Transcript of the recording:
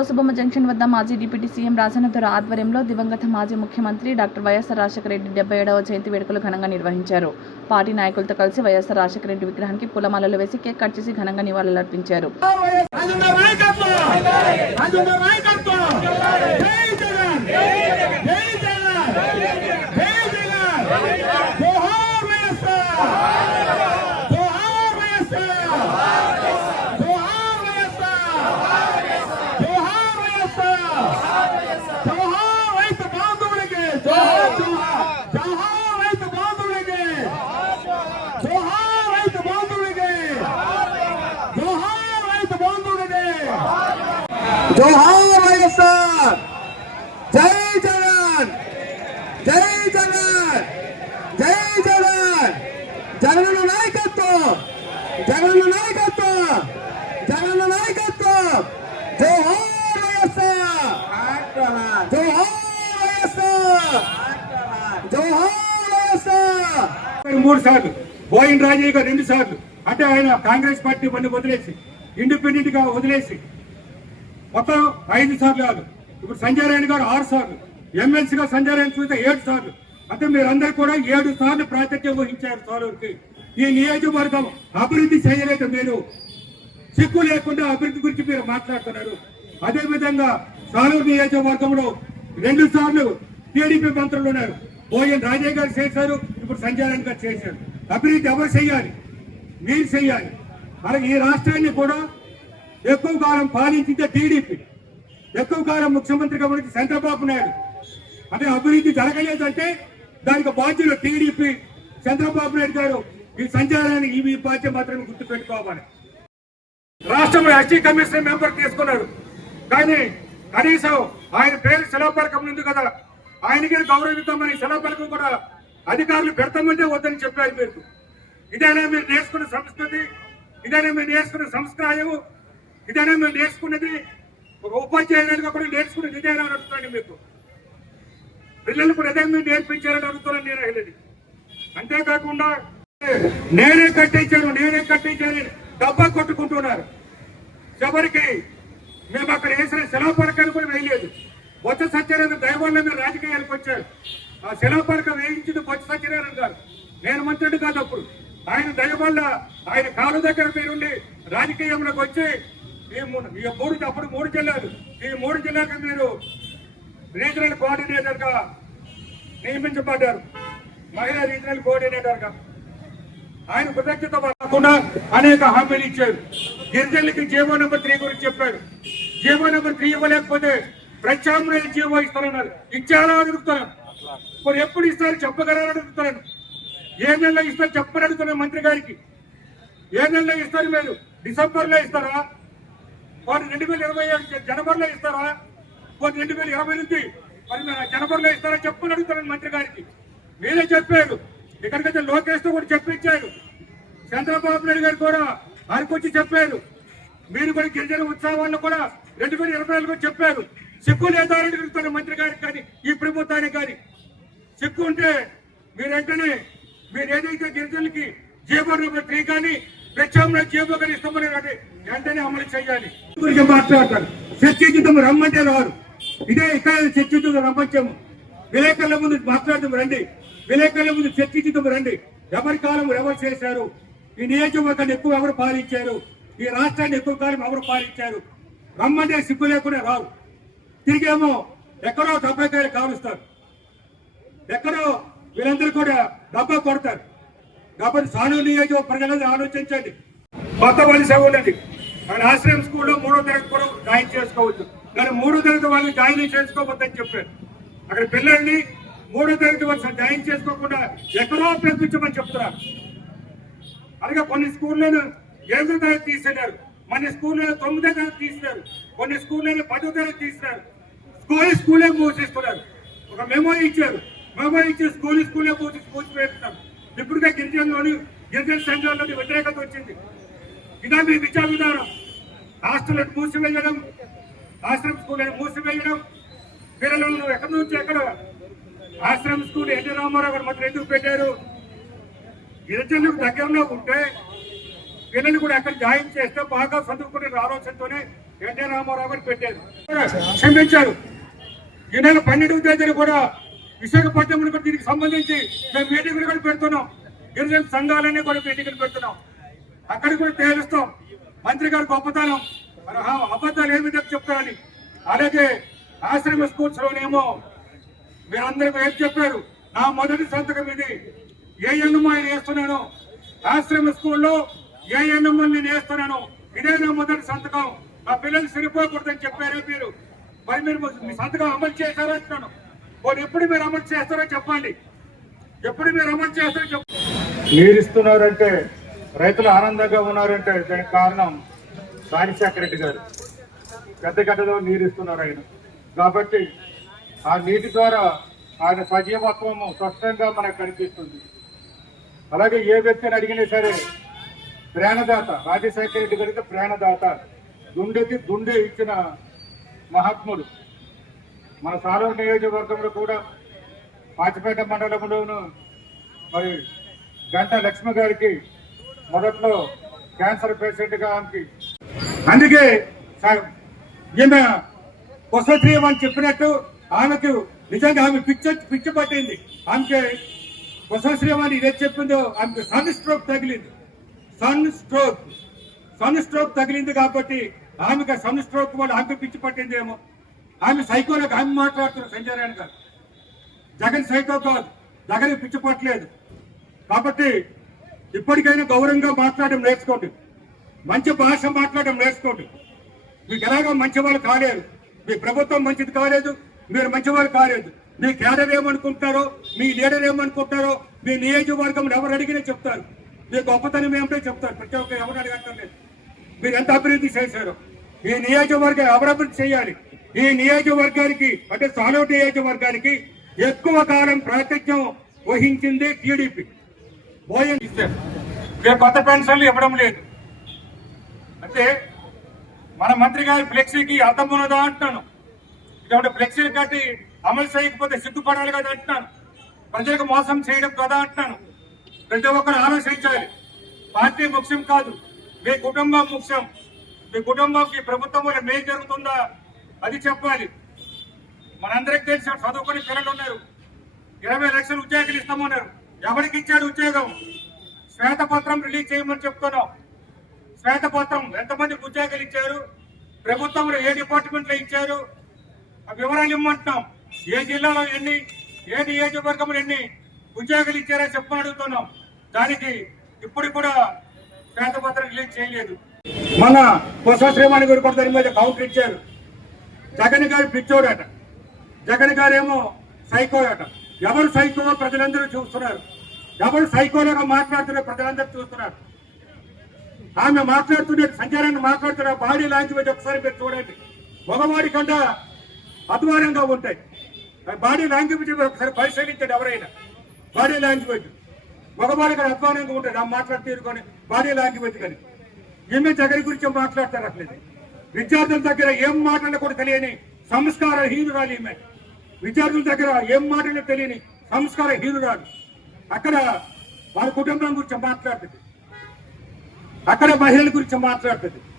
కోసబొమ్మ junction వద్ద మాజీ deputy CM Rajannadora ఆధ్వర్యంలో దివంగత మాజీ ముఖ్యమంత్రి డాక్టర్ వైఎస్ఆర్ రాజశేఖర రెడ్డి 77వ జయంతి వేడుకలు ఘనంగా నిర్వహించారు. పార్టీ నాయకులతో కలిసి వైఎస్ఆర్ రాజశేఖర రెడ్డి విగ్రహానికి పూలమాలలు వేసి కేక్ కట్ చేసి ఘనంగా నివాళులర్పించారు. జోహార్ వైఎస్ఆర్, జై జగన్, జై జగన్, జై జగన్, జగన్ నాయకత్వం, జగన్ నాయకత్వం, జగన్ నాయకత్వం, జోహార్ వైఎస్ఆర్, జోహార్ వైఎస్ఆర్, జోహార్ వైఎస్ఆర్. 3 సార్లు బోయిన్ రాజయ్య గారు 2 సార్లు, అంటే ఆయన కాంగ్రెస్ పార్టీ పని వదిలేసి ఇండిపెండెంట్ గా వదిలేసి మొత్తం 5 సార్లు కాదు. ఇప్పుడు సంజయ్ రాయన్ గారు 6 సార్లు, ఎమ్మెల్సీగా సంజయ్ రాయన్ చూస్తే 7 సార్లు. అంటే మీరందరూ కూడా 7 సార్లు ప్రాతినిధ్యం వహించారు సాలూరుకి. ఈ నియోజకవర్గం అభివృద్ధి చేయలేదు, మీరు సిగ్గు లేకుండా అభివృద్ధి గురించి మీరు మాట్లాడుతున్నారు. అదేవిధంగా సాలూరు నియోజకవర్గంలో 2 సార్లు టీడీపీ మంత్రులు ఉన్నారు. బోయన్ రాజయ్య గారు చేశారు, ఇప్పుడు సంజయ్ రాయన్ గారు చేశారు. అభివృద్ధి ఎవరు చేయాలి? మీరు చేయాలి. అలాగే ఈ రాష్ట్రాన్ని కూడా ఎక్కువ కాలం పాలించిందే టీడీపీ, ఎక్కువ కాలం ముఖ్యమంత్రిగా ఉన్నది చంద్రబాబు నాయుడు. అదే అభివృద్ధి జరగలేదంటే దానికి బాధ్యులు టీడీపీ, చంద్రబాబు నాయుడు గారు. ఈ సంచారాన్ని ఈ బాధ్యత మాత్రమే గుర్తు పెట్టుకోవాలి. రాష్ట్రంలో ఎస్టీ కమిషన్ మెంబర్ తీసుకున్నారు, కానీ కనీసం ఆయన పేరు శిలాఫలకం ఉంది కదా, ఆయనకి గౌరవిద్దామని శిలాఫలకం కూడా అధికారులు పెడతామంటే వద్దని చెప్పారు. మీరు ఇదేనా మీరు నేర్చుకున్న సంస్కృతి? ఇదేనా మీరు నేర్చుకున్న సంస్కారం? ఇదేనా మీరు నేర్చుకున్నది? ఒక ఉపాధ్యాయులుగా కూడా నేర్చుకున్నది ఇదేనా అని అడుగుతాను. మీకు పిల్లలు కూడా ఇదే మీరు నేర్పించారని అడుగుతున్నాను నేను. వెళ్ళేది అంతేకాకుండా నేనే కట్టించాను డబ్బా కొట్టుకుంటున్నారు. చివరికి మేము అక్కడ వేసిన శిలాఫలకాన్ని కూడా వేయలేదు. బొత్స సత్యనారాయణ దయవల్ల మీరు రాజకీయాలకు వచ్చారు. ఆ శిలాఫలకం వేయించింది బొత్స సత్యనారాయణ గారు. నేను మంత్రుడు కాదు అప్పుడు. ఆయన దయవల్ల ఆయన కాలు దగ్గర మీరుండి రాజకీయంలోకి వచ్చి అప్పుడు 3 జిల్లాలు, ఈ 3 జిల్లాలకు మీరు రీజనల్ కోఆర్డినేటర్ గా నియమించబడ్డారు. మహిళా రీజనల్ కోఆర్డినేటర్ గా ఆయన కృతజ్ఞత కాకుండా అనేక హామీలు ఇచ్చారు. గిరిజనులకి జీవో నెంబర్ 3 గురించి చెప్పారు. జీవో నెంబర్ 3 ఇవ్వలేకపోతే ప్రత్యామ్నాయ జీవో ఇస్తారన్నారు. ఇచ్చారా అడుగుతున్నాను. మరి ఎప్పుడు ఇస్తారు చెప్పగలరని అడుగుతున్నాను. ఏ నెలలో ఇస్తారు చెప్పని అడుగుతున్నాను మంత్రి గారికి. ఏ నెలలో ఇస్తారు? మీరు డిసెంబర్లో ఇస్తారా? వారు 2027 జనవరిలో ఇస్తారా? వారు 2020 నుంచి మరి జనవరిలో ఇస్తారా చెప్పని అడుగుతారని మంత్రి గారికి. మీరే చెప్పారు. ఇక్కడికైతే లోకేష్ తో కూడా చెప్పించారు. చంద్రబాబు నాయుడు గారు కూడా వారికి వచ్చి చెప్పారు. మీరు కూడా గిరిజన ఉత్సవాల్లో కూడా 2024 చెప్పారు. సిగ్గు లేదా అని అడుగుతారు మంత్రి గారికి కానీ ఈ ప్రభుత్వానికి కానీ. సిగ్గు ఉంటే మీరు వెంటనే మీరు ఏదైతే గిరిజనులకి జీవో నెంబర్ 3 కానీ ప్రత్యామ్నాయ జీవో కానీ ఇస్తామని వెంటనే అమలు చేయాలి. గురించి మాట్లాడతారు. చర్చించుతాం రమ్మంటే రారు. ఇదే ఇక్కడ చర్చించుతాం రమ్మంచాము. విలేకరుల ముందు మాట్లాడదాం రండి. విలేకరుల ముందు చర్చించుతాం రండి. ఎవరి కాలం ఎవరు చేశారు? ఈ నియోజకవర్గాన్ని ఎక్కువ ఎవరు పాలించారు? ఈ రాష్ట్రాన్ని ఎక్కువ కాలం ఎవరు పాలించారు? రమ్మంటే సిగ్గు లేకుండా రావు. తిరిగేమో ఎక్కడో డబ్బాకాయలు కాలుస్తారు, ఎక్కడో వీళ్ళందరూ కూడా డబ్బా కొడతారు. కాబట్టి సాలూరు నియోజక ప్రజలందరూ ఆలోచించండి. కొత్త వలస ఉన్నది. ఆయన ఆశ్రయం స్కూల్లో 3వ తరగతి కూడా జాయిన్ చేసుకోవచ్చు, కానీ 3వ తరగతి వాళ్ళని జాయిన్ చేసుకోవద్దని చెప్పారు. అక్కడ పిల్లల్ని 3వ తరగతి వలస జాయిన్ చేసుకోకుండా ఎక్కడో పంపించమని చెప్తున్నారు. అలాగే కొన్ని స్కూళ్ళను 7వ తరగతి తీసినారు, మన స్కూళ్ళలో 9వ తరగతి తీసినారు, కొన్ని స్కూళ్ళలో 10వ తరగతి తీసినారు. స్కూలే మూసేస్తున్నారు. ఒక మెమో ఇచ్చారు, మెమో ఇచ్చి స్కూలే మూసివేస్తున్నారు. ఇప్పుడుగా గిరిజన సంఘాల్లోని వ్యతిరేకత వచ్చింది. ఇదా మీ విద్యా విధానం? హాస్టల్ మూసివేయడం, ఆశ్రమ స్కూల్ మూసివేయడం, పిల్లలను ఎక్కడి నుంచి ఎక్కడ ఆశ్రమ స్కూల్ ఎన్టీ రామారావు గారు మాత్రం ఎందుకు పెట్టారు? గిరిజనులకు దగ్గరలో ఉంటే పిల్లలు కూడా అక్కడ జాయిన్ చేస్తే బాగా చదువుకునే ఆలోచనతోనే ఎన్టీ రామారావు గారు పెట్టారు, క్షమించారు. ఈ నెల 12వ తేదీన కూడా విశాఖపట్నం కూడా దీనికి సంబంధించి మేము మీటింగ్లు కూడా పెడుతున్నాం. గిరిజన సంఘాలన్నీ కూడా మీటింగ్లు పెడుతున్నాం. అక్కడ కూడా తేలుస్తాం మంత్రి గారు గొప్పతనం, అబద్ధాలు ఏ విధంగా చెప్తారని. అలాగే ఆశ్రమ స్కూల్స్ లోనేమో మీరందరూ ఏం చెప్పారు, నా మొదటి సంతకం ఇది, ఏ ఎన్నమ్మా నేను వేస్తున్నాను, ఆశ్రమ స్కూల్లో ఏ ఎన్నమ్మా నేను వేస్తున్నాను, ఇదే నా మొదటి సంతకం, నా పిల్లలు సరిపోకూడదని చెప్పారే మీరు. మరి మీరు మీ సంతకం అమలు చేశారో అంటున్నాను. వాళ్ళు ఎప్పుడు మీరు అమలు చేస్తారో చెప్పండి, ఎప్పుడు మీరు అమలు చేస్తారో చెప్పండి. మీరు ఇస్తున్నారంటే రైతులు ఆనందంగా ఉన్నారంటే దానికి కారణం రాజశేఖర రెడ్డి గారు. పెద్ద గడ్డలో నీరు ఇస్తున్నారు ఆయన. కాబట్టి ఆ నీటి ద్వారా ఆయన సజీవత్వము స్పష్టంగా మనకు కనిపిస్తుంది. అలాగే ఏ వ్యక్తిని అడిగినా సరే ప్రాణదాత రాజశేఖర రెడ్డి గారికి ప్రాణదాత, గుండెకి గుండె ఇచ్చిన మహాత్ముడు. మన సాలూరు నియోజకవర్గంలో కూడా పాచిపేట మండలంలోను మరి గంట లక్ష్మి గారికి మొదట్లో క్యాన్సర్ పేషెంట్ గా ఆమెకి, అందుకే ఈమె వసత్రియం అని చెప్పినట్టు ఆమెకు నిజంగా ఆమె పిచ్చి పట్టింది. ఆమెకి వసత్రియం అని ఇదే చెప్పిందో ఆమెకు సన్ స్ట్రోక్ తగిలింది. సన్ స్ట్రోక్ తగిలింది కాబట్టి ఆమెకు సన్ స్ట్రోక్ వల్ల ఆమె పిచ్చి పట్టిందేమో. ఆమె సైకోలకు ఆమె మాట్లాడుతున్నారు సంజయ్ రాయన్ గారు. జగన్ సైకో కాదు, జగన్ పిచ్చి పట్టలేదు. కాబట్టి ఇప్పటికైనా గౌరవంగా మాట్లాడడం నేర్చుకోండి, మంచి భాష మాట్లాడడం నేర్చుకోండి. మీకు ఎలాగో మంచి వాళ్ళు కాలేదు, మీ ప్రభుత్వం మంచిది కాలేదు, మీరు మంచి వాళ్ళు కాలేదు. మీ కేడర్ ఏమనుకుంటారో, మీ లీడర్ ఏమనుకుంటారో, మీ నియోజకవర్గం ఎవరు అడిగినా చెప్తారు. మీ గొప్పతనం ఏమిటో చెప్తారు. ప్రతి ఒక్క ఎవరు అడగట్లేదు మీరు ఎంత అభివృద్ధి చేశారో. ఈ నియోజకవర్గం ఎవరు అభివృద్ధి చేయాలి? ఈ నియోజకవర్గానికి అంటే సాలూరు నియోజకవర్గానికి ఎక్కువ కాలం ప్రాతినిధ్యం వహించింది టీడీపీ. బోయన్ ఇస్తారు, మీరు కొత్త పెన్షన్లు ఇవ్వడం లేదు. అంటే మన మంత్రి గారి ఫ్లెక్సీకి అర్థం ఉన్నదా అంటున్నాను. ఇటువంటి ఫ్లెక్సీలు కట్టి అమలు చేయకపోతే సిగ్గుపడాలి కదా అంటున్నాను. ప్రజలకు మోసం చేయడం కదా అంటున్నాను. ప్రతి ఒక్కరు ఆలోచించాలి. పార్టీ ముఖ్యం కాదు, మీ కుటుంబం ముఖ్యం. మీ కుటుంబంకి ప్రభుత్వం వల్ల మేలు జరుగుతుందా అది చెప్పాలి. మనందరికి తెలిసిన చదువుకుని పిల్లలు ఉన్నారు. 20 లక్షలు ఉద్యోగాలు ఇస్తామన్నారు. ఎవరికి ఇచ్చాడు ఉద్యోగం? శ్వేతపత్రం రిలీజ్ చేయమని చెప్తున్నాం. శ్వేతపత్రం ఎంతమందికి ఉద్యోగాలు ఇచ్చారు, ప్రభుత్వంలో ఏ డిపార్ట్మెంట్లో ఇచ్చారు, ఆ వివరాలు ఇమ్మంటున్నాం. ఏ జిల్లాలో ఎన్ని, ఏ నియోజకవర్గంలో ఎన్ని ఉద్యోగాలు ఇచ్చారో చెప్పని అడుగుతున్నాం. దానికి ఇప్పుడు కూడా శ్వేతపత్రం రిలీజ్ చేయలేదు. మన శ్రీమాని గారు కూడా దాని మీద కౌంటర్ ఇచ్చారు. జగన్ గారు పిచ్చోడట, జగన్ గారేమో సైకో అట. ఎవరు సైకో ప్రజలందరూ చూస్తున్నారు, ఎవరు సైకోలుగా మాట్లాడుతున్నారు ప్రజలందరూ చూస్తున్నారు. ఆమె మాట్లాడుతుండే సంచారాన్ని మాట్లాడుతున్న బాడీ లాంగ్వేజ్ ఒకసారి మీరు చూడండి. మగవాడి కంటే అధ్వానంగా ఉంటాయి బాడీ లాంగ్వేజ్. ఒకసారి పరిశీలించండి ఎవరైనా. బాడీ లాంగ్వేజ్ మగవాడి కంటే అధ్వానంగా ఉంటుంది ఆ మాట్లాడి తీరుకొని బాడీ లాంగ్వేజ్. కానీ ఈమె జగన్ గురించి మాట్లాడతారు. అట్లేదు విద్యార్థుల దగ్గర ఏం మాటలు కూడా తెలియని సంస్కార హీనురాలు ఈమె. విద్యార్థుల దగ్గర ఏం మాటలు తెలియని సంస్కార హీనురాలు. అక్కడ వారి కుటుంబం గురించి మాట్లాడుతుంది, అక్కడ మహిళల గురించి మాట్లాడుతుంది.